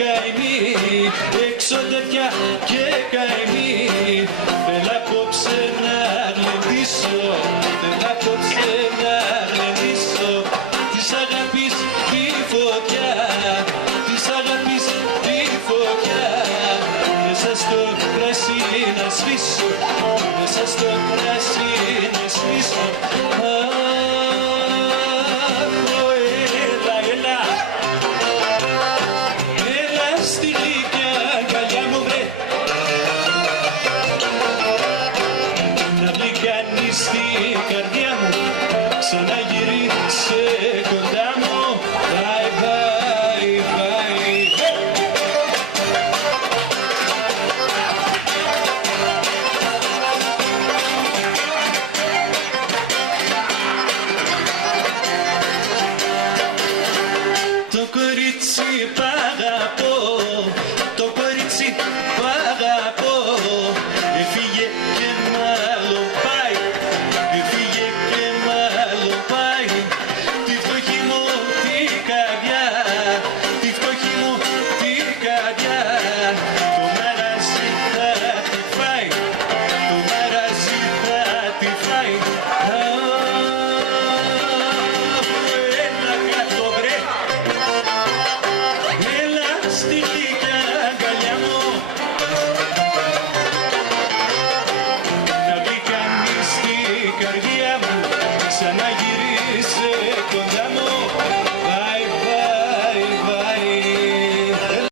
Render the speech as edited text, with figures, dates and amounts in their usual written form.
καημή, έξω τέτοια και καημή. Θέλω απόψε να γλεντήσω, θέλω απόψε να γλεντήσω της αγάπης τη φωτιά, της αγάπης τη φωτιά. Μέσα στο κρασί να σβήσω, μέσα στο κρασί να σβήσω. Στην καρδιά μου ξαναγυρίσε